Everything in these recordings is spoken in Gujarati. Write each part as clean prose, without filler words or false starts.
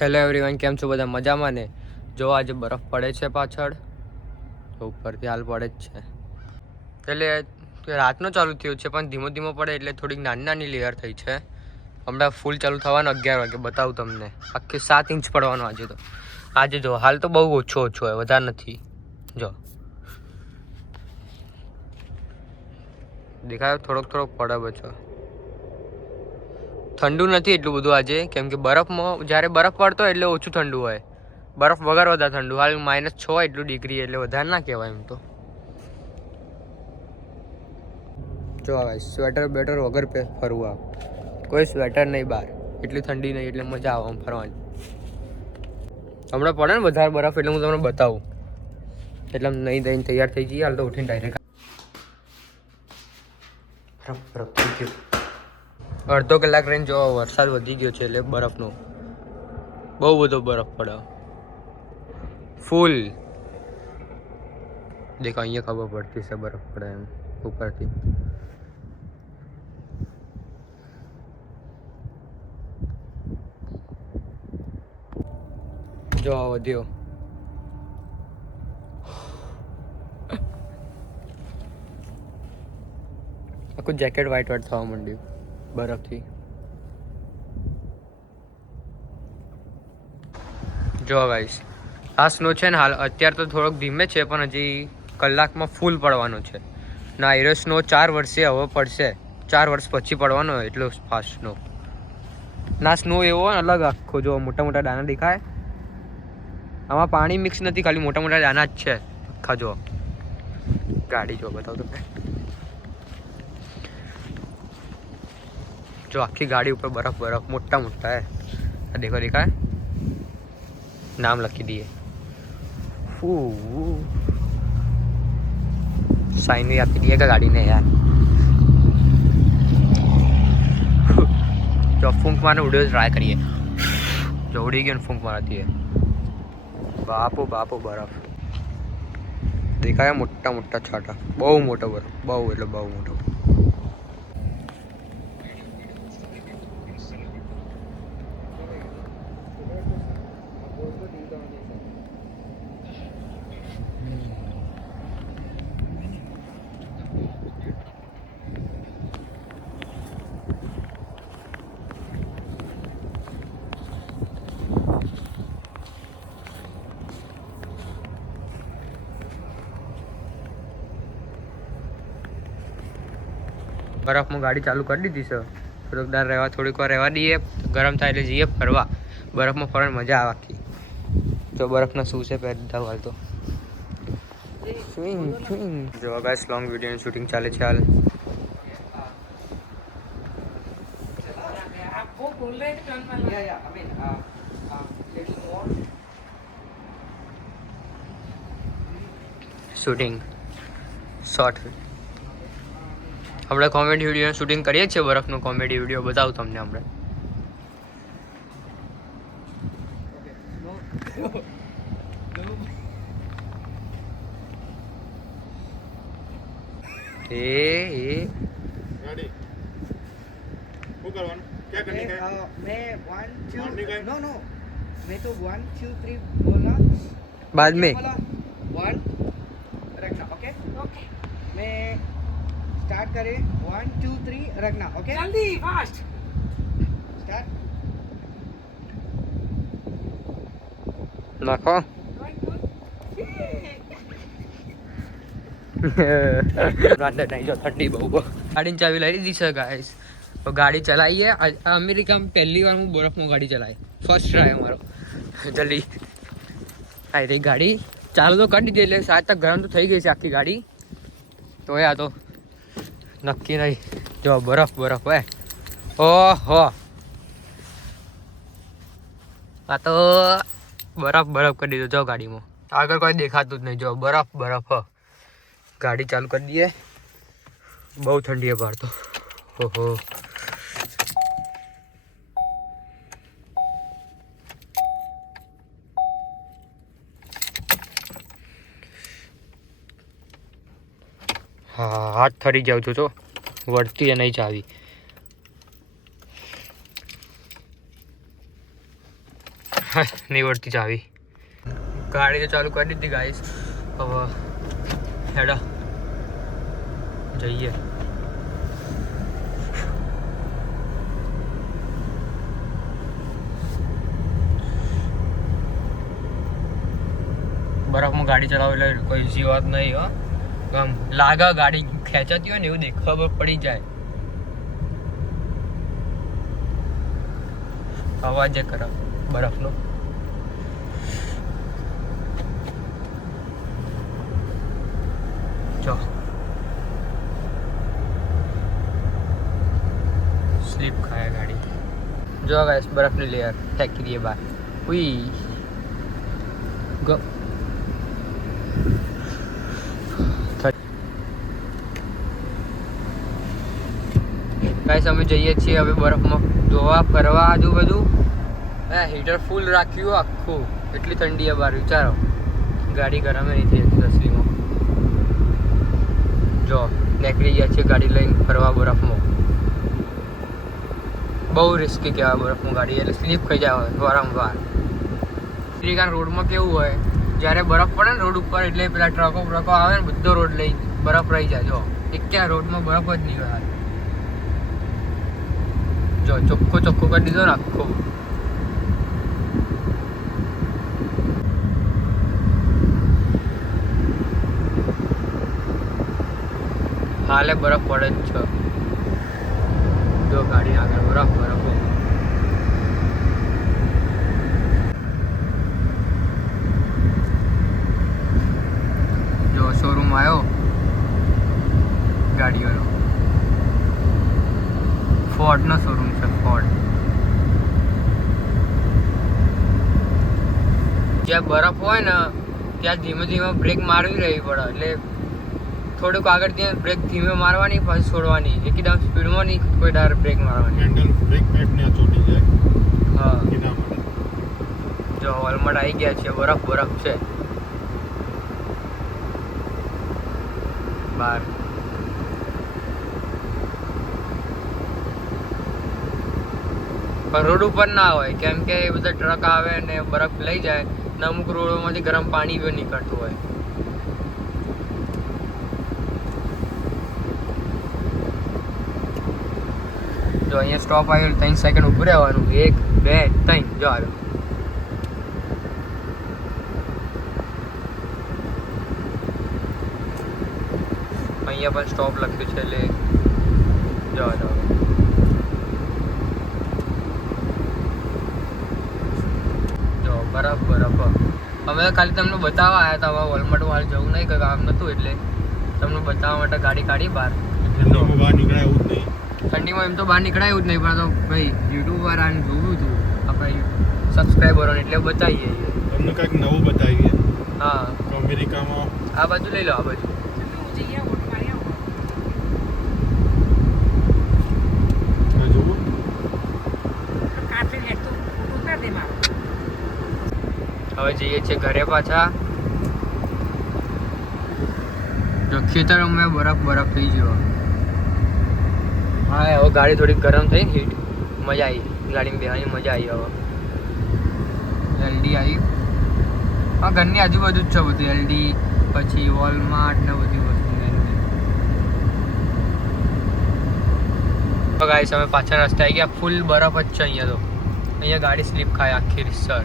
હેલો એવરીવન, કેમ છો બધા? મજામાં ને? જો આજે બરફ પડે છે પાછળ, તો ઉપરથી હાલ પડે જ છે. એટલે રાતનો ચાલુ થયું છે, પણ ધીમો ધીમો પડે એટલે થોડીક નાની નાની લેયર થઈ છે. હમણાં ફૂલ ચાલુ થવાનો 11 વાગે, બતાવું તમને. આખી 7 ઇંચ પડવાનો આજે તો. આજે જો હાલ તો બહુ ઓછો હોય, વધારે નથી. જો દેખાયો, થોડોક પડે બચો. ઠંડુ નથી એટલું બધું આજે, કેમ કે બરફમાં જ્યારે બરફ પડતો હોય એટલે ઓછું ઠંડુ હોય. બરફ વગર વધારે ઠંડુ. હાલ -6 એટલું ડિગ્રી, એટલે વધારે ના કહેવાય એમ તો. જો હવે સ્વેટર બેટર વગર ફરવું, કોઈ સ્વેટર નહીં બહાર, એટલી ઠંડી નહીં, એટલે મજા આવે આમ ફરવાની. હમણાં પડે ને વધારે બરફ, એટલે હું તમને બતાવું. એટલે નહીં દઈને તૈયાર થઈ જઈએ. હાલ તો ઉઠીને ડાયરેક્ટ અડધો કલાક રહીને જો વરસાદ વધી ગયો છે, એટલે બરફનો બહુ બધો બરફ પડે ફૂલ. દેખો, અહીંયા ખબર પડતી છે બરફ પડે એમ ઉપરથી. જો વધ્યો. આખું જેકેટ વ્હાઈટ થવા માંડ્યું બરફથી. જો ગાઈસ, આ સ્નો છે ને હાલ અત્યારે તો થોડોક ધીમે છે, પણ હજી કલાકમાં ફૂલ પડવાનો છે. ના, એરો સ્નો 4 વર્ષે હવે પડશે. 4 વર્ષ પછી પડવાનો હોય એટલો ફાસ્ટ સ્નો. ના, સ્નો એવો અલગ આખો. જો મોટા મોટા દાણા દેખાય, આમાં પાણી મિક્સ નથી, ખાલી મોટા મોટા દાણા જ છે આખા. જો ગાડી જો બતાવો તમને. જો આખી ગાડી ઉપર બરફ મોટા મોટા હે. દેખો, દેખાય, નામ લખી દઈએ. साइन भी आपकी दिएगा गाड़ी ने यार. जो फूंक मारने वीडियो ट्राई करिए. जो उड़ी गई फूंक मारती है. बापो बापो बर्फ देखा है, मोटा मोटा छाटा, बहु मोटो बर्फ, बहु એટલે બહુ મોટો. બરફમાં ગાડી ચાલુ કરી દીધી છે. થોડીક વાર રહેવા દઈએ, ગરમ થાય એટલે જઈએ ફરવા. બરફમાં ફરવાની મજા આવે આખી. જો બરફના શું છે પહેરી દીધા હાલ તો. જો ગાઈસ, લોંગ વિડીયોની શૂટિંગ ચાલે છે હાલ. Shooting short. આપણે કોમેડી વિડીયોનું શૂટિંગ કરીએ છીએ. બરફનો કોમેડી વિડીયો બતાવું તમને હમણાં. मैं तो 1 2 3 बोला, बाद में 1 रखना. ओके ओके, मैं स्टार्ट करे 1 2 3 रखना. ओके, जल्दी फास्ट स्टार्ट. नाखो. ठंडी बहु गाड़ी चाबी लाई दी છે ગાઈસ. તો ગાડી ચલાવીએ. અમેરિકામાં પહેલી વાર હું બરફમાં ગાડી ચલાવી. ફર્સ્ટ ટ્રાય અમારો. જલ્દી આવી રહી ગાડી. ચાલુ તો કરી દીધી, એટલે 7 તક ગરમ તો થઈ ગઈ છે આખી ગાડી. તો આ તો નક્કી નહીં. જો બરફ હે. ઓહો, આ તો બરફ કરી દીધો. જો ગાડીમાં આગળ કોઈ દેખાતું જ નહીં. જો બરફ. ગાડી ચાલુ કરી દઈએ. બહુ ઠંડી છે બહાર તો. ઓહો, હા, હાથ ઠરી જાઉં છું. તો વળતી નહીં ચાવી. નહીં વળતી ચાવી. ગાડી તો ચાલુ કરી દીધી ગાઈસ. હવે હેડા જઈએ. બરફમાં ગાડી ચલાવે એટલે કોઈ ઈઝી વાત નહીં. હો આમ લાગે ગાડી ખેંચાતી હોય ને એવું ખબર પડી જાય. અવાજ જે કરે બરફનો. જો સ્લીપ ખાય ગાડી. જો ગાઈસ બરફની લેયર ફેંકી દઈએ બહાર. ઉઈ ગો. ગાઈસ અમે જઈએ છીએ હવે બરફમાં જોવા ફરવા આજુબાજુ. હીટર ફૂલ રાખ્યું આખું. એટલી ઠંડી છે બહાર વિચારો. ગાડી ગરમ નહીં થઈ તસલીમાં. જો નીકળી ગયા છે ગાડી લઈને ફરવા બરફમાં. બહુ રિસ્કી કહેવાય બરફમાં ગાડી, એટલે સ્લીપ ખાઈ જાય વારંવાર. શ્રીકાંત રોડમાં કેવું હોય, જ્યારે બરફ પડે ને રોડ ઉપર એટલે પેલા ટ્રકો આવે ને બધો રોડ લઈ બરફ રહી જાય. જો એક ક્યાં રોડમાં બરફ જ નહીં હોય. જો ચોખ્ખો કરી દીધો ને આખો. હાલે બરફ પડે જ છે. જો ગાડી આગળ બરફ. જો શોરૂમ આવ્યો ગાડીઓનો. ફોર્ડ નો શોરૂમ છે. ફોર્ડ. જ્યાં બરફ હોય ને ત્યાં ધીમે ધીમે બ્રેક મારવી રહી પડે. એટલે થોડુંક આગળ ત્યાં બ્રેક ધીમે મારવાની, પછી છોડવાની. એકદમ સ્પીડમાં નહીં કોઈ ડાયરેક્ટ બ્રેક મારવાની. બ્રેક પેડ ને ચોટી જાય. હા જો ઓલમોસ્ટ આવી ગયા છે. બરફ છે બહાર. પણ રોડ ઉપર ના હોય, કેમ કે એ બધા ટ્રક આવે ને બરફ લઈ જાય ને અમુક રોડોમાંથી ગરમ પાણી બી નીકળતું હોય. જો અહીંયા સ્ટોપ આવ્યો 3 સેકન્ડ ઊભું રહેવાનું. 1 2 3 જો આવ્યો. અહીંયા પણ સ્ટોપ લખ્યું છે એટલે જો બરફ. અમે ખાલી તમને બતાવવા આવ્યા હતા. હવે વોલમાર્ટ વાળ જવું નહીં, કંઈ કામ નહોતું એટલે તમને બતાવવા માટે ગાડી કાઢી બહાર. ઠંડીમાં બહાર નીકળાય એવું જ નહીં. ઠંડીમાં એમ તો બહાર નીકળાયું જ નહીં, પણ તો ભાઈ યુટ્યુબ વાળાને જોયું હતું આપણે સબસ્ક્રાઈબરોને એટલે બતાવીએ. તમને કંઈક નવું બતાવીએ. હા અમેરિકામાં આ બાજુ લઈ લો. આ બાજુ હવે જઈએ છીએ ઘરે પાછા. જો ખેતરોમાં બરફ થઈ ગયો. હા હવે ગાડી થોડીક ગરમ થઈ ને હીટ મજા આવી. ગાડીમાં બેસવાની મજા આવી. હવે એલડી આવી. હા ઘરની આજુબાજુ જ છે બધું. એલડી પછી વોલમાર્ટ ને બધી વસ્તુ. ગાઈસ અમે પાછા રસ્તે આવી ગયા. ફૂલ બરફ જ છે અહીંયા. તો અહીંયા ગાડી સ્લીપ ખાય આખી રીતસર.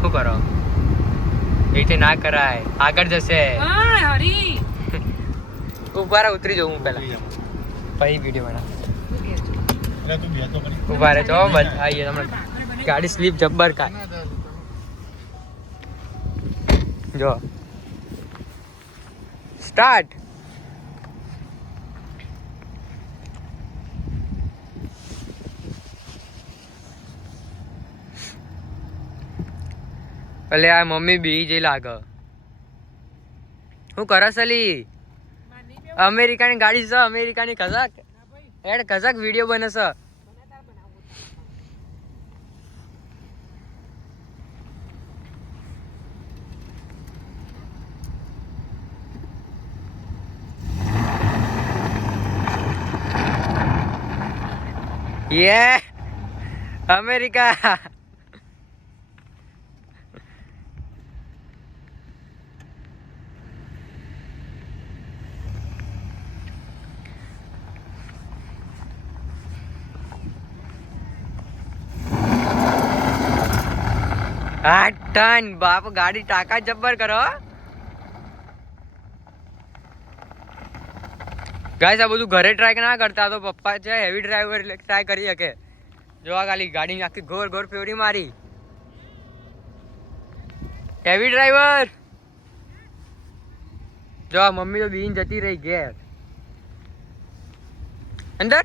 શું કરો? એથી ના કરાય, આગળ જશે. ઉભા રહે, ઉતરી જાઉં હું પહેલા, પછી વિડીયો બના. ઉભા રહે તો આવીએ. તમને ગાડી સ્લીપ જબ્બર ખાય. જો સ્ટાર્ટ. અલે આ મમ્મી બી જે લાગે. શું કરસ અલી? અમેરિકાની ગાડી છે. અમેરિકાની કઝાક એડ કઝાક વિડીયો બને છે. યે અમેરિકા. ટન બાપ ગાડી ટાકા જબ્બર કરો. ગાઈસ આ બધું ઘરે ટ્રાય ના કરતા, તો પપ્પા છે હેવી ડ્રાઈવર એટલે ટ્રાય કરી શકે. જો આ ખાલી ગાડી આખી ગોર ગોર ફેવરી મારી. Heavy driver. જો આ મમ્મી તો બીન જતી રહી ઘેર અંદર.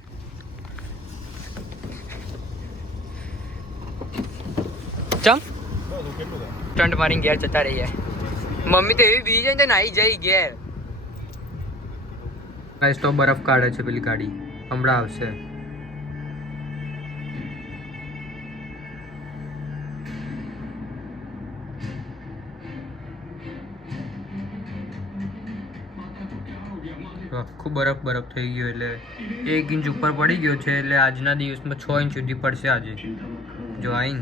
ચમ સ્ટન્ટ મારીને ઘેર જતા રહીએ. મમ્મી તો એવી બીજી જાય ને નાઈ જઈ ઘેર. ગાઈસ તો બરફ કાઢે છે પેલી ગાડી, હમણાં આવશે. આખું બરફ બરફ થઈ ગયો, એટલે 1 ઇંચ ઉપર પડી ગયો છે. એટલે આજના દિવસમાં 6 ઇંચ સુધી પડશે આજે. જો આઈન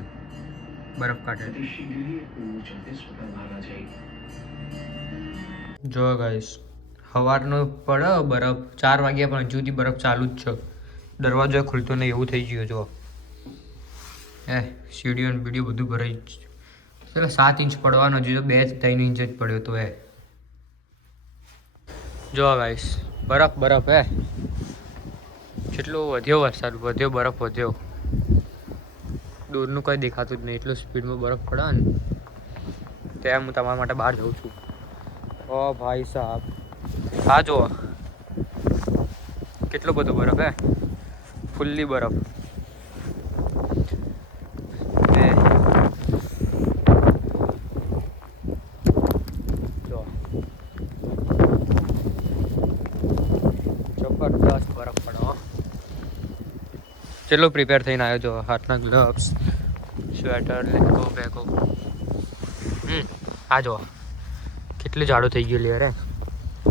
બરફ કાઢે. જો ગાઈસ સવારનો પડ્યો બરફ, 4 વાગ્યા પણ હજુ સુધી બરફ ચાલુ જ છે. દરવાજો ખુલતો નહીં એવું થઈ ગયું. જો સીડીઓ બીડીઓ બધું ભરાઈ જ. એટલે 7 ઇંચ પડવાનો, હજુ તો 2-3 ઇંચ જ પડ્યો તો જો ગાઈસ બરફ બરફ કેટલો વધ્યો વરસાદ, વધ્યો બરફ વધ્યો. દૂરનું કંઈ દેખાતું જ નહીં, એટલું સ્પીડમાં બરફ પડે ને. ત્યાં હું તમારા માટે બહાર જઉં છું. ઓ ભાઈ સાહેબ હા જુઓ કેટલો બધો બરફ ફુલ્લી બરફ. જબરદસ્ત બરફ પડો. ચલો પ્રિપેર થઈને આવ્યો. જો હાથના ગ્લવ્સ, સ્વેટર, લેગો બેગો. આ જો કેટલું જાડું થઈ ગયું લેયર.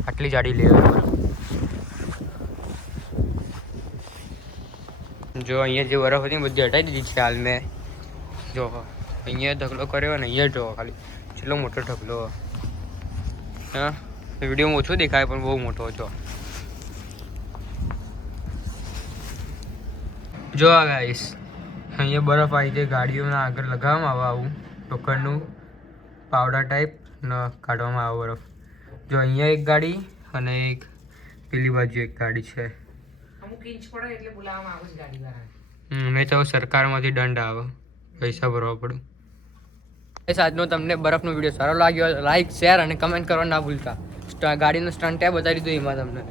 આટલી જાડી લેયર. જો અહીંયા જે બરફ હતી બધી હટાવી દીધી છે હાલ મેં. જો અહીંયા ઢગલો કર્યો ને અહીંયા જો ખાલી કેટલો મોટો ઢગલો. હા વિડીયોમાં ઓછો દેખાય પણ બહુ મોટો છો. જો આ ગાઈસ અહીંયા બરફ આવી જાય, ગાડીઓના આગળ લગાવવામાં આવે આવું લોખંડનું પાવડર ટાઈપ ને કાઢવામાં આવે બરફ. જો અહીંયા એક ગાડી અને એક પેલી બાજુ એક ગાડી છે. અમુક ઇંચ પડે એટલે બોલાવવામાં આવે છે ગાડીવાળાને. મેં તો સરકારમાંથી દંડ આવે, પૈસા ભરવા પડે. આજનો તમને બરફનો વિડીયો સારો લાગ્યો લાઈક શેર અને કમેન્ટ કરવા ના ભૂલતા. ગાડીનો સ્ટન્ટ બતાવી દીધું એમાં તમને.